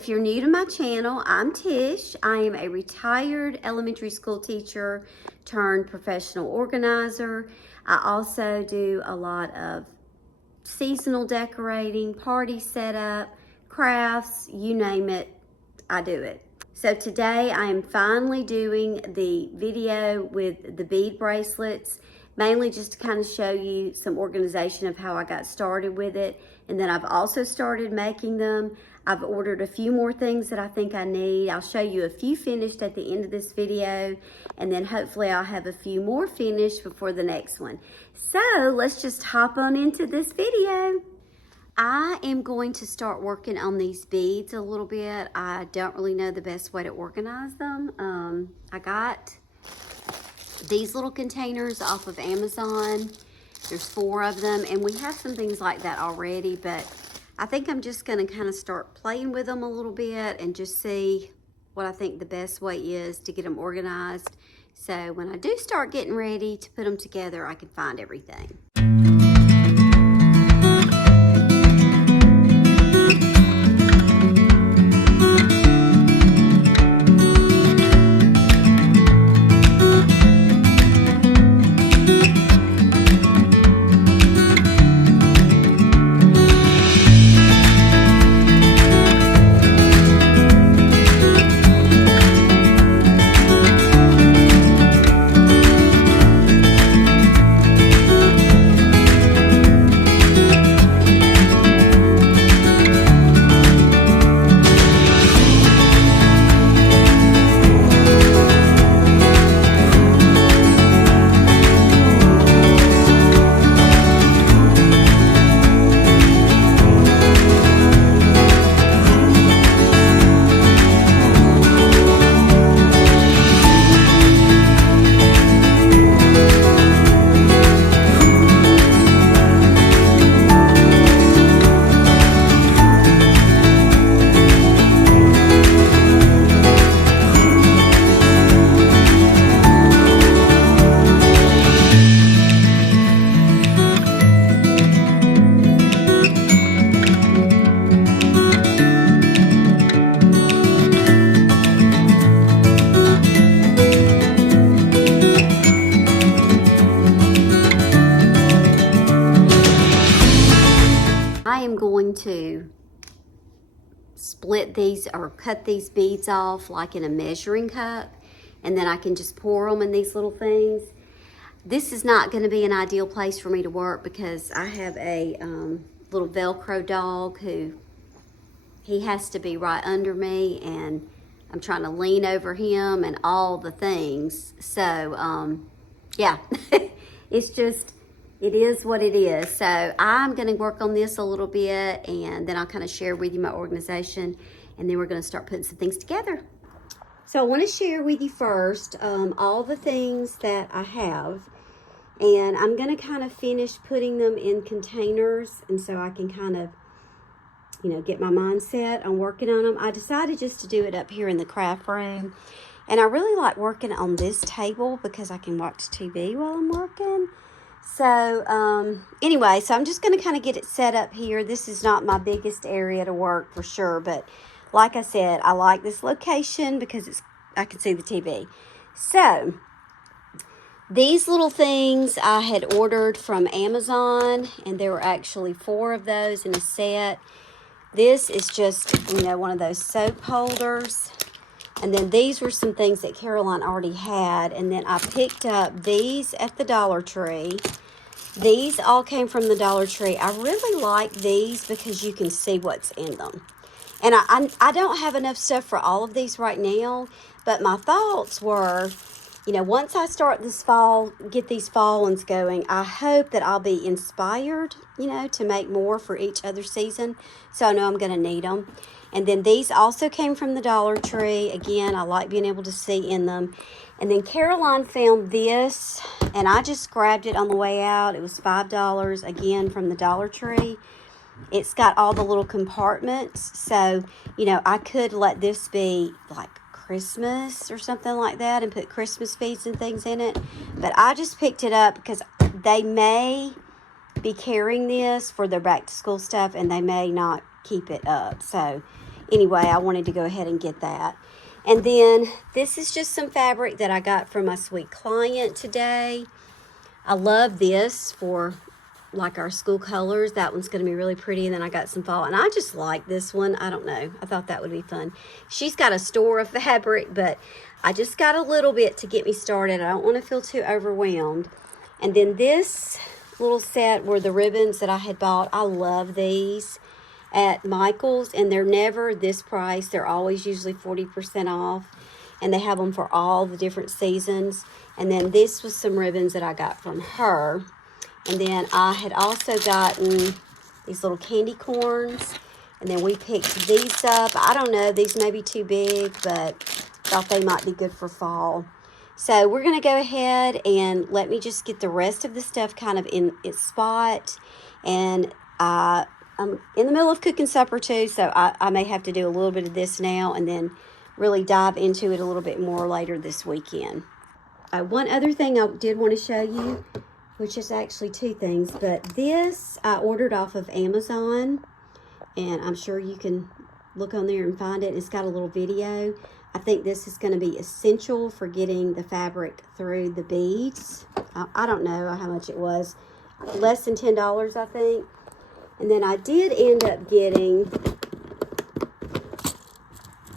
if you're new to my channel, I'm Tish. I am a retired elementary school teacher turned professional organizer. I also do a lot of seasonal decorating, party setup, crafts, you name it, I do it. So today I am finally doing the video with the bead bracelets, mainly just to kind of show you some organization of how I got started with it. And then I've also started making them. I've ordered a few more things that I think I need. I'll show you a few finished at the end of this video, and then hopefully I'll have a few more finished before the next one. So let's just hop on into this video. I am going to start working on these beads a little bit. I don't really know the best way to organize them. I got these little containers off of Amazon. There's 4 of them, and we have some things like that already, but I think I'm just gonna kind of start playing with them a little bit and just see what I think the best way is to get them organized. So when I do start getting ready to put them together, I can find everything. I am going to split these or cut these beads off like in a measuring cup, and then I can just pour them in these little things. This is not going to be an ideal place for me to work because I have a little Velcro dog who he has to be right under me, and I'm trying to lean over him and all the things. So yeah, it's just, it is what it is. So I'm going to work on this a little bit, and then I'll kind of share with you my organization, and then we're going to start putting some things together. So I want to share with you first all the things that I have, and I'm going to kind of finish putting them in containers, and so I can kind of, you know, get my mindset on working on them. I decided just to do it up here in the craft room, and I really like working on this table because I can watch TV while I'm working. So anyway, so I'm just going to kind of get it set up here. This is not my biggest area to work for sure, but like I said, I like this location because I can see the TV. So these little things I had ordered from Amazon, and there were actually 4 of those in a set. This is just, you know, one of those soap holders. And then these were some things that Caroline already had. And then I picked up these at the Dollar Tree. These all came from the Dollar Tree. I really like these because you can see what's in them. And I don't have enough stuff for all of these right now. But my thoughts were, you know, once I start this fall, get these fall ones going, I hope that I'll be inspired, you know, to make more for each other season. So I know I'm going to need them. And then these also came from the Dollar Tree. Again, I like being able to see in them. And then Caroline found this, and I just grabbed it on the way out. It was $5, again, from the Dollar Tree. It's got all the little compartments. So, you know, I could let this be like Christmas or something like that and put Christmas beads and things in it. But I just picked it up because they may be carrying this for their back to school stuff, and they may not keep it up. So anyway, I wanted to go ahead and get that. And then this is just some fabric that I got from my sweet client today. I love this for like our school colors. That one's going to be really pretty. And then I got some fall. And I just like this one. I don't know. I thought that would be fun. She's got a store of fabric, but I just got a little bit to get me started. I don't want to feel too overwhelmed. And then this little set were the ribbons that I had bought. I love these at Michael's, and they're never this price. They're always usually 40% off, and they have them for all the different seasons. And then this was some ribbons that I got from her. And then I had also gotten these little candy corns, and then we picked these up. I don't know, these may be too big, but thought they might be good for fall. So we're going to go ahead and let me just get the rest of the stuff kind of in its spot. And I'm in the middle of cooking supper too, so I may have to do a little bit of this now and then really dive into it a little bit more later this weekend. One other thing I did want to show you, which is actually two things, but this I ordered off of Amazon, and I'm sure you can look on there and find it. It's got a little video. I think this is going to be essential for getting the fabric through the beads. I don't know how much it was. Less than $10, I think. And then I did end up getting,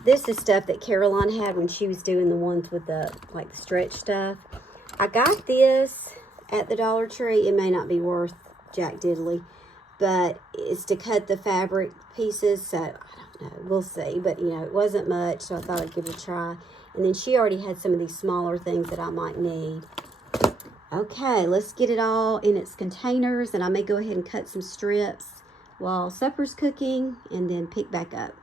this is stuff that Caroline had when she was doing the ones with the, like the stretch stuff. I got this at the Dollar Tree. It may not be worth jack diddly, but it's to cut the fabric pieces, so I don't know, we'll see. But you know, it wasn't much, so I thought I'd give it a try. And then she already had some of these smaller things that I might need. Okay, let's get it all in its containers, and I may go ahead and cut some strips while supper's cooking and then pick back up.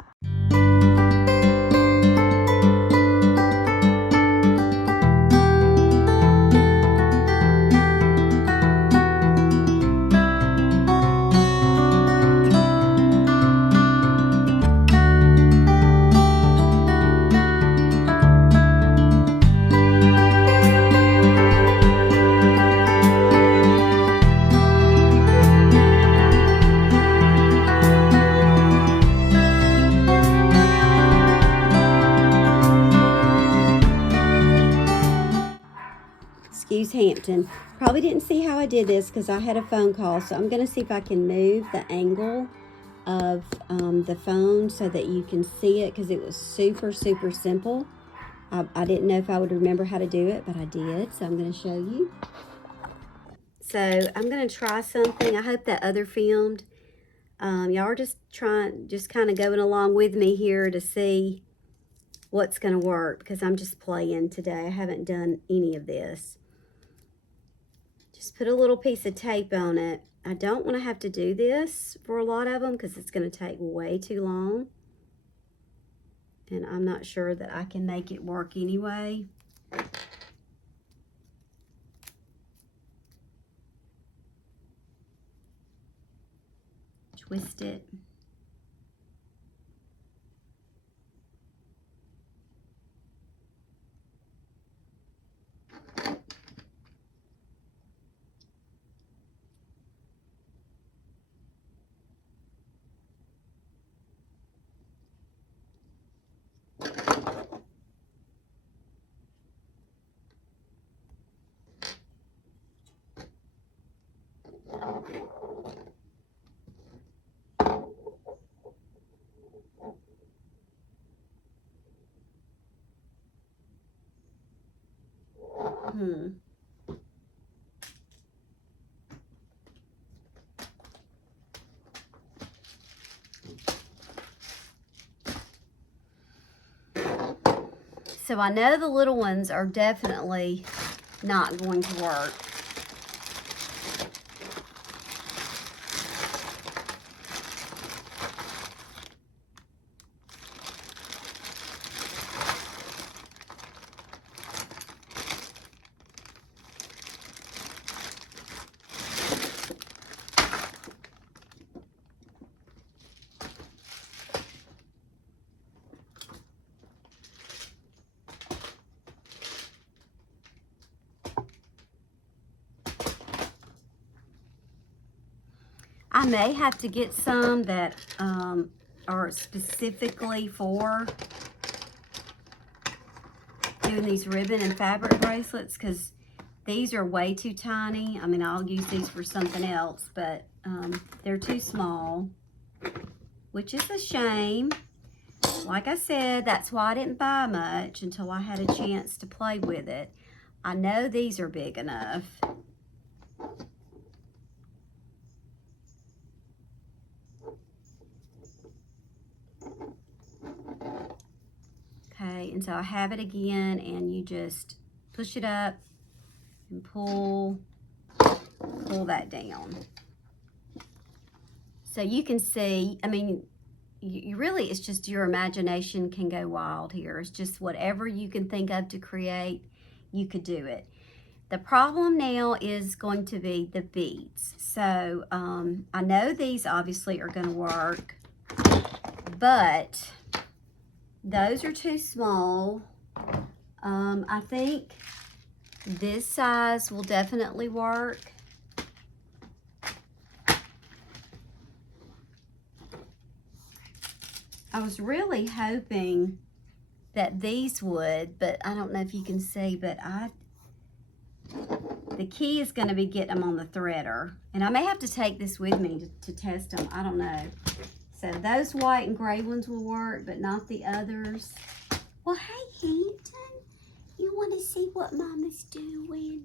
Excuse Hampton. Probably didn't see how I did this because I had a phone call, so I'm going to see if I can move the angle of the phone so that you can see it, because it was super simple. I didn't know if I would remember how to do it, but I did, so I'm going to show you. So I'm going to try something. I hope that other filmed. Y'all are just kind of going along with me here to see what's going to work, because I'm just playing today. I haven't done any of this. Just put a little piece of tape on it. I don't want to have to do this for a lot of them because it's going to take way too long. And I'm not sure that I can make it work anyway. Twist it. So I know the little ones are definitely not going to work. I may have to get some that are specifically for doing these ribbon and fabric bracelets, because these are way too tiny. I mean, I'll use these for something else, but they're too small, which is a shame. Like I said, that's why I didn't buy much until I had a chance to play with it. I know these are big enough. Okay, and so I have it again, and you just push it up and pull that down. So you can see, I mean, you really, it's just your imagination can go wild here. It's just whatever you can think of to create, you could do it. The problem now is going to be the beads. So I know these obviously are going to work, but those are too small. I think this size will definitely work. I was really hoping that these would, but I don't know if you can see, but the key is going to be getting them on the threader. And I may have to take this with me to test them. I don't know. So those white and gray ones will work, but not the others. Well, hey, Hampton, you want to see what Mama's doing?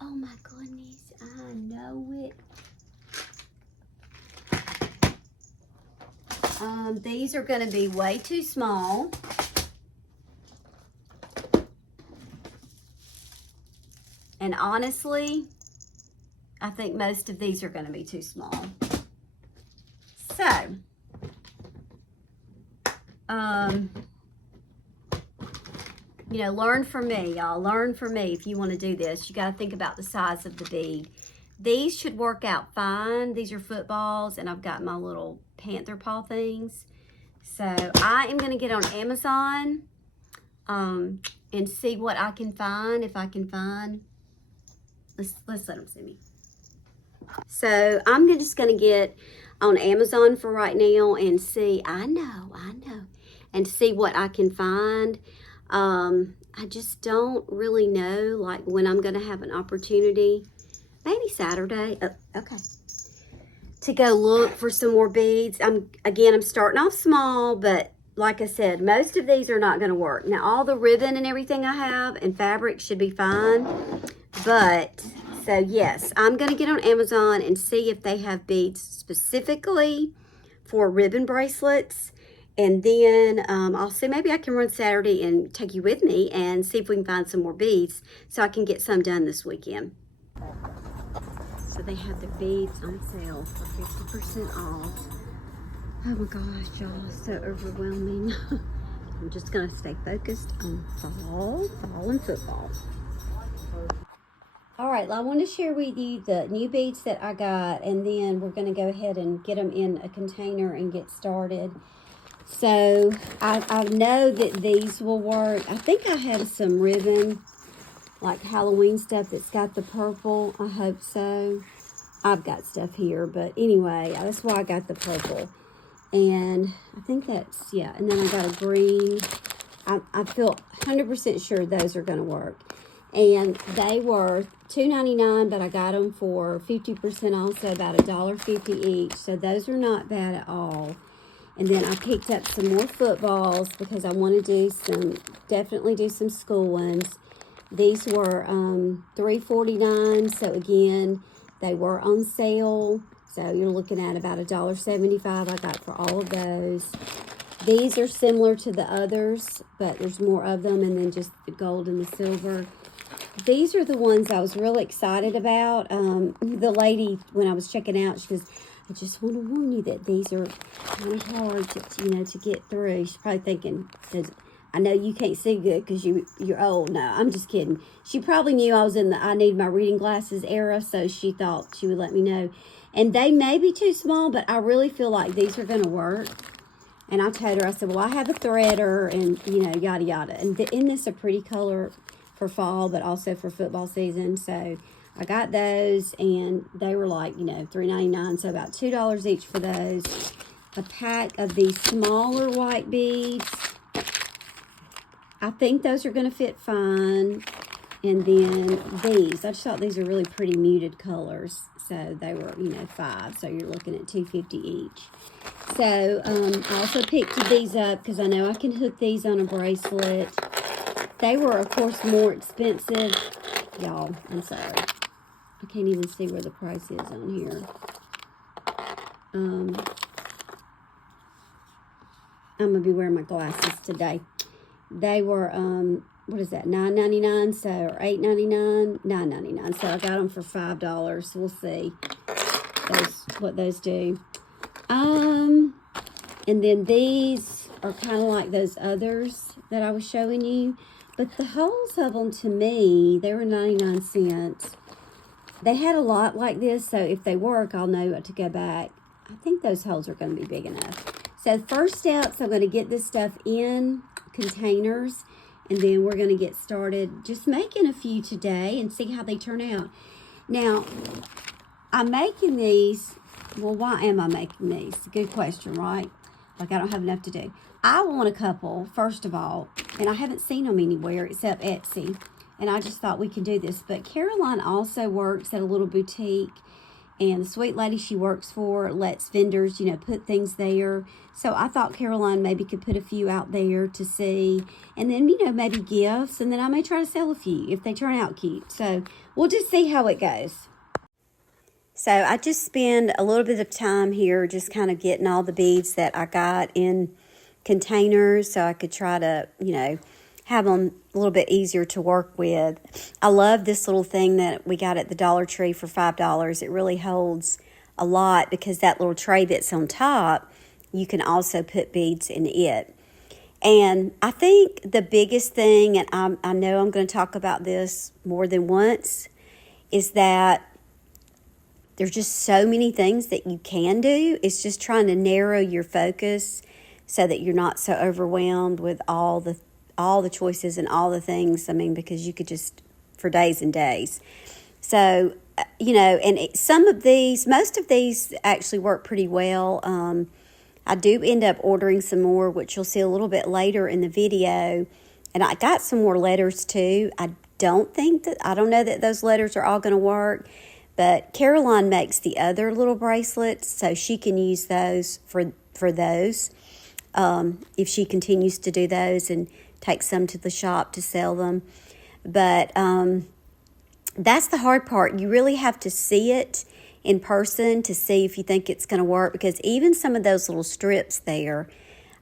Oh, my goodness, I know it. These are going to be way too small. And honestly, I think most of these are going to be too small. So, you know, learn from me, y'all. Learn from me if you want to do this. You got to think about the size of the bead. These should work out fine. These are footballs, and I've got my little panther paw things. So I am going to get on Amazon and see what I can find. If I can find, let's let them see me. So I'm just going to get on Amazon for right now and see. I know, and see what I can find. I just don't really know, like, when I'm going to have an opportunity. Maybe Saturday. Oh, okay. To go look for some more beads. I'm starting off small, but like I said, most of these are not going to work. Now, all the ribbon and everything I have and fabric should be fine. But, so yes, I'm going to get on Amazon and see if they have beads specifically for ribbon bracelets. And then I'll see, maybe I can run Saturday and take you with me and see if we can find some more beads so I can get some done this weekend. So they have their beads on sale for 50% off. Oh my gosh, y'all, so overwhelming. I'm just gonna stay focused on fall and football. All right, well, I want to share with you the new beads that I got, and then we're gonna go ahead and get them in a container and get started. So I know that these will work. I think I have some ribbon, like Halloween stuff that's got the purple. I hope so. I've got stuff here, but anyway, that's why I got the purple. And I think that's, yeah, and then I got a green. I feel 100% sure those are going to work. And they were $2.99, but I got them for 50% off, so about $1.50 each. So those are not bad at all. And then I picked up some more footballs because I want to definitely do some school ones. These were $3.49, so again, they were on sale. So you're looking at about $1.75 I got for all of those. These are similar to the others, but there's more of them, and then just the gold and the silver. These are the ones I was really excited about. The lady, when I was checking out, she goes, I just want to warn you that these are kind of hard to get through. She's probably thinking, because I know you can't see good because you're old. No, I'm just kidding. She probably knew I was in the I need my reading glasses era, so she thought she would let me know. And they may be too small, but I really feel like these are going to work. And I told her, I said, well, I have a threader and, yada, yada. And isn't this a pretty color for fall, but also for football season? So I got those, and they were like, $3.99, so about $2 each for those. a pack of these smaller white beads. I think those are going to fit fine. And then these, I just thought these are really pretty muted colors. So they were, you know, $5. So you're looking at $2.50 each. So I also picked these up because I know I can hook these on a bracelet. They were, of course, more expensive. Y'all, I'm sorry. I can't even see where the price is on here. I'm going to be wearing my glasses today. They were, what is that, $9.99, so, or $8.99, $9.99. So I got them for $5. We'll see what those do. And then these are kind of like those others that I was showing you. But the holes of them, to me, they were 99 cents. They had a lot like this, so if they work, I'll know to go back. I think those holes are going to be big enough. So first steps, I'm going to get this stuff in containers, and then we're going to get started just making a few today and see how they turn out. Now, I'm making these. Well, why am I making these? Good question, right? Like, I don't have enough to do. I want a couple, first of all, and I haven't seen them anywhere except Etsy, and I just thought we could do this. But Caroline also works at a little boutique, and the sweet lady she works for lets vendors, you know, put things there. So I thought Caroline maybe could put a few out there to see, and then, you know, maybe gifts, and then I may try to sell a few if they turn out cute. So we'll just see how it goes. So I just spend a little bit of time here just kind of getting all the beads that I got in containers so I could try to, you know, have them a little bit easier to work with. I love this little thing that we got at the Dollar Tree for $5. It really holds a lot because that little tray that's on top, you can also put beads in it. And I think the biggest thing, and I know I'm going to talk about this more than once, is that there's just so many things that you can do. It's just trying to narrow your focus so that you're not so overwhelmed with all the choices and all the things. I mean, because you could just, for days and days. So, you know, and most of these actually work pretty well. I do end up ordering some more, which you'll see a little bit later in the video. And I got some more letters too. I don't know that those letters are all going to work. But Caroline makes the other little bracelets, so she can use those for those if she continues to do those and take some to the shop to sell them. But that's the hard part. You really have to see it in person to see if you think it's going to work, because even some of those little strips there,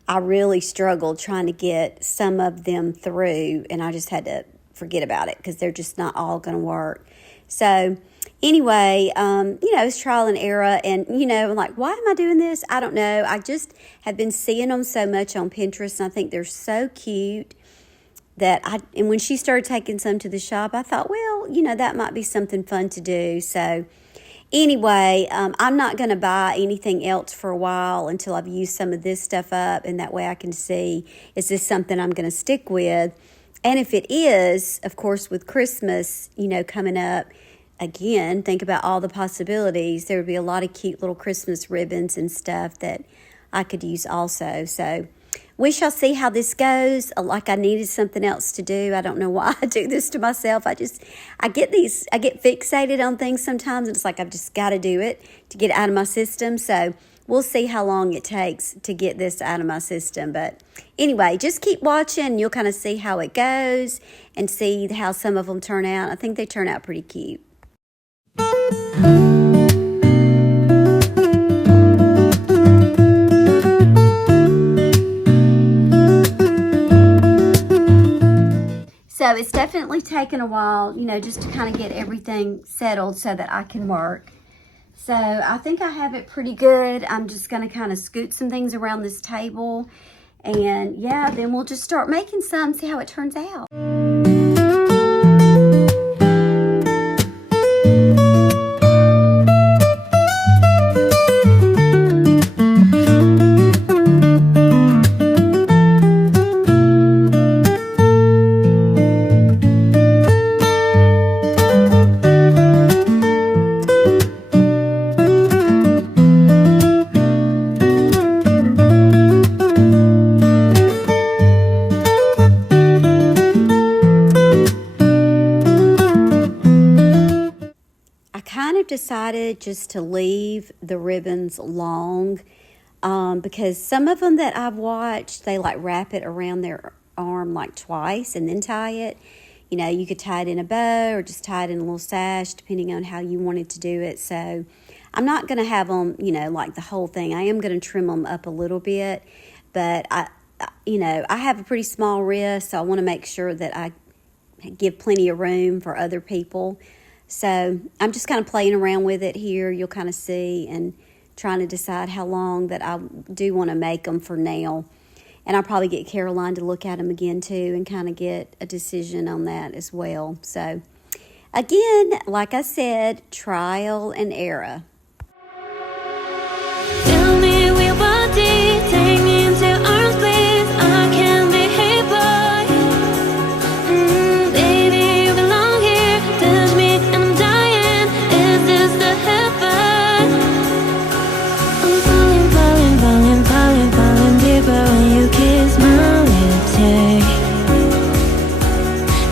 I really struggled trying to get some of them through, and I just had to forget about it because they're just not all going to work. So anyway, you know, it's trial and error, and, you know, I'm like, why am I doing this? I don't know. I just have been seeing them so much on Pinterest, and I think they're so cute and when she started taking some to the shop, I thought, well, you know, that might be something fun to do. So anyway, I'm not going to buy anything else for a while until I've used some of this stuff up, and that way I can see, is this something I'm going to stick with? And if it is, of course, with Christmas, you know, coming up, again, think about all the possibilities. There would be a lot of cute little Christmas ribbons and stuff that I could use also. So we shall see how this goes. Like, I needed something else to do. I don't know why I do this to myself. I get fixated on things sometimes, and it's like I've just got to do it to get it out of my system. So we'll see how long it takes to get this out of my system. But anyway, just keep watching. You'll kind of see how it goes and see how some of them turn out. I think they turn out pretty cute. So it's definitely taken a while, you know, just to kind of get everything settled so that I can work. So I think I have it pretty good. I'm just going to kind of scoot some things around this table. And yeah, then we'll just start making some, see how it turns out. decided just to leave the ribbons long because some of them that I've watched, they like wrap it around their arm like twice and then tie it. You know, you could tie it in a bow or just tie it in a little sash depending on how you wanted to do it. So I'm not going to have them, you know, like the whole thing. I am going to trim them up a little bit, but I have a pretty small wrist, so I want to make sure that I give plenty of room for other people. So I'm just kind of playing around with it here. You'll kind of see, and trying to decide how long that I do want to make them for now. And I'll probably get Caroline to look at them again too and kind of get a decision on that as well. So again, like I said, trial and error. Tell me with your body, take me into arms, please. I can't behave, boy. Baby, you belong here. Touch me and I'm dying. Is this the heaven? I'm falling, falling, falling, falling, falling deeper when you kiss my lips, hey.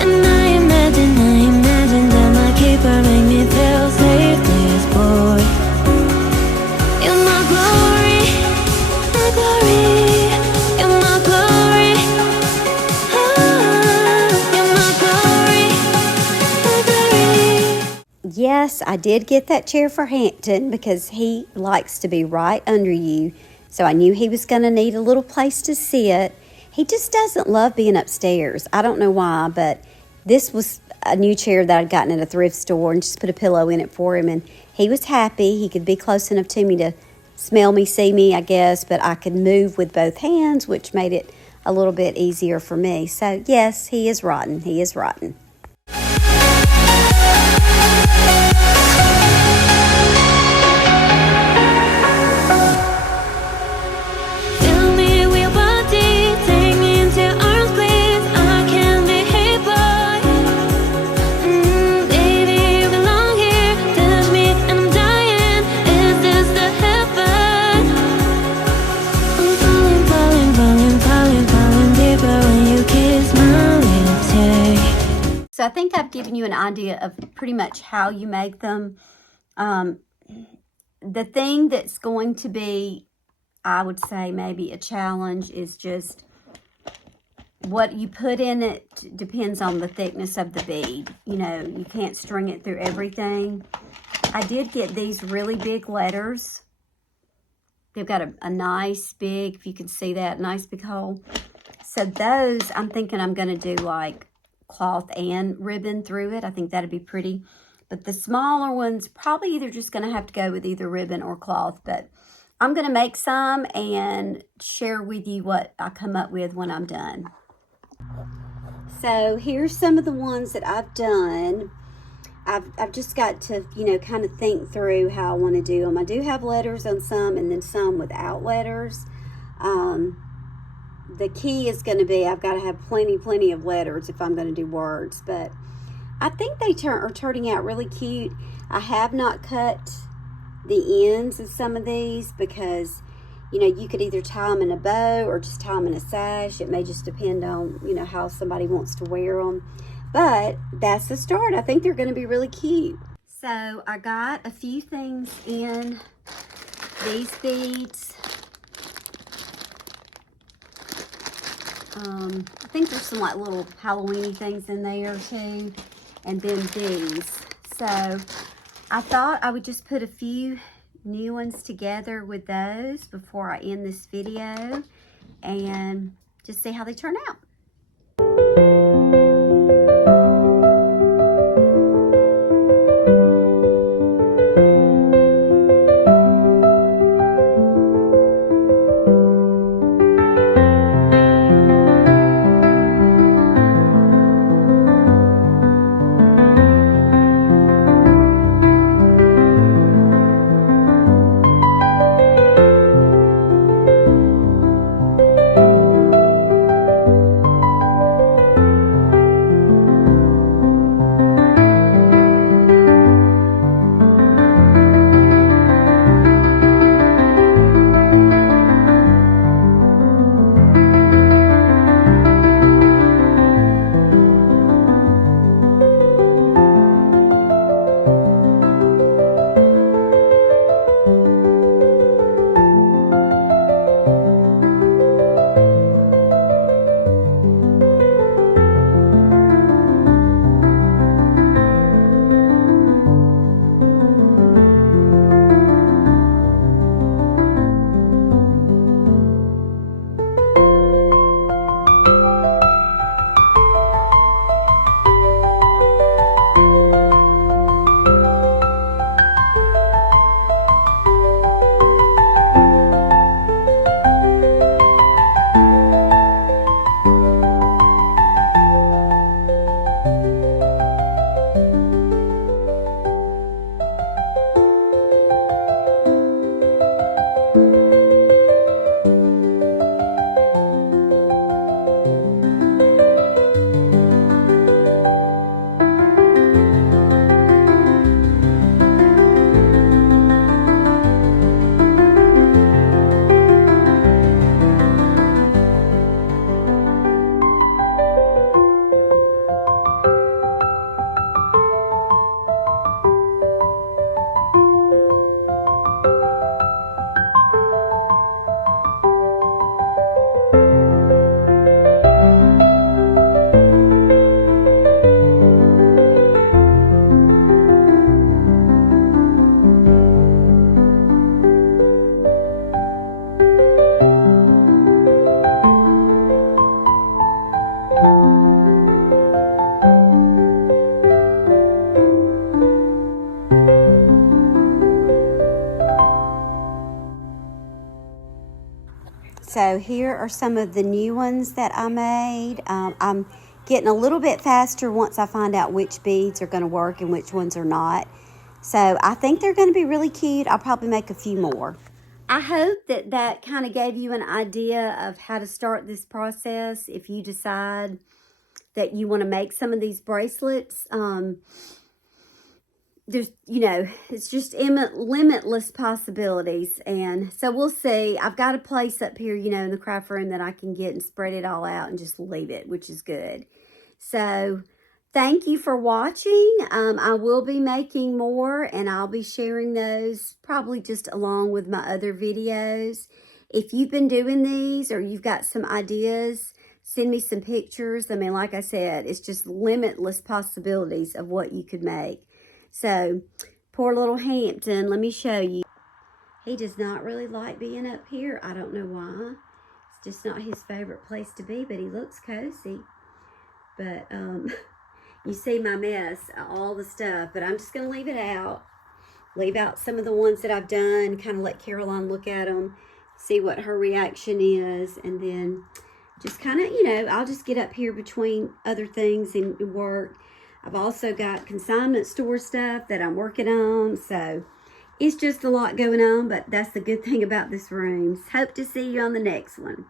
And I imagine that my keeper make me feel safe, this boy. You're my glory, my glory. You're my glory. Oh, you're my glory, my glory. Yes, I did get that chair for Hampton because he likes to be right under you. So I knew he was going to need a little place to sit. He just doesn't love being upstairs. I don't know why, but this was a new chair that I'd gotten at a thrift store and just put a pillow in it for him. And he was happy. He could be close enough to me to smell me, see me, I guess. But I could move with both hands, which made it a little bit easier for me. So, yes, he is rotten. He is rotten. Tell me with your body, take me into arms, please. I can't behave, boy. Baby, you belong here. Touch me and I'm dying. Is this the heaven? I'm falling, falling, falling, falling, falling deeper when you kiss my lips, hey. So I think I've given you an idea of pretty much how you make them. The thing that's going to be, I would say, maybe a challenge is just what you put in it depends on the thickness of the bead. You know, you can't string it through everything. I did get these really big letters. They've got a nice big, if you can see that, nice big hole. So those, I'm thinking I'm going to do like cloth and ribbon through it. I think that'd be pretty. But the smaller ones, probably either just going to have to go with either ribbon or cloth. But I'm going to make some and share with you what I come up with when I'm done. So here's some of the ones that I've done. I've just got to, you know, kind of think through how I want to do them. I do have letters on some and then some without letters. The key is going to be I've got to have plenty of letters if I'm going to do words. But I think they are turning out really cute. I have not cut the ends of some of these because, you know, you could either tie them in a bow or just tie them in a sash. It may just depend on, you know, how somebody wants to wear them. But that's the start. I think they're going to be really cute. So I got a few things in these beads. I think there's some like little Halloween-y things in there too. And then these. So I thought I would just put a few new ones together with those before I end this video and just see how they turn out. So here are some of the new ones that I made. I'm getting a little bit faster once I find out which beads are going to work and which ones are not. So I think they're going to be really cute. I'll probably make a few more. I hope that that kind of gave you an idea of how to start this process if you decide that you want to make some of these bracelets. There's, you know, it's just limitless possibilities. And so we'll see. I've got a place up here, you know, in the craft room that I can get and spread it all out and just leave it, which is good. So thank you for watching. I will be making more, and I'll be sharing those probably just along with my other videos. If you've been doing these or you've got some ideas, send me some pictures. I mean, like I said, it's just limitless possibilities of what you could make. So, poor little Hampton, let me show you. He does not really like being up here. I don't know why. It's just not his favorite place to be, but he looks cozy. But, you see my mess, all the stuff, but I'm just going to leave it out. Leave out some of the ones that I've done, kind of let Caroline look at them, see what her reaction is, and then just kind of, you know, I'll just get up here between other things and work. I've also got consignment store stuff that I'm working on, so it's just a lot going on, but that's the good thing about this room. Hope to see you on the next one.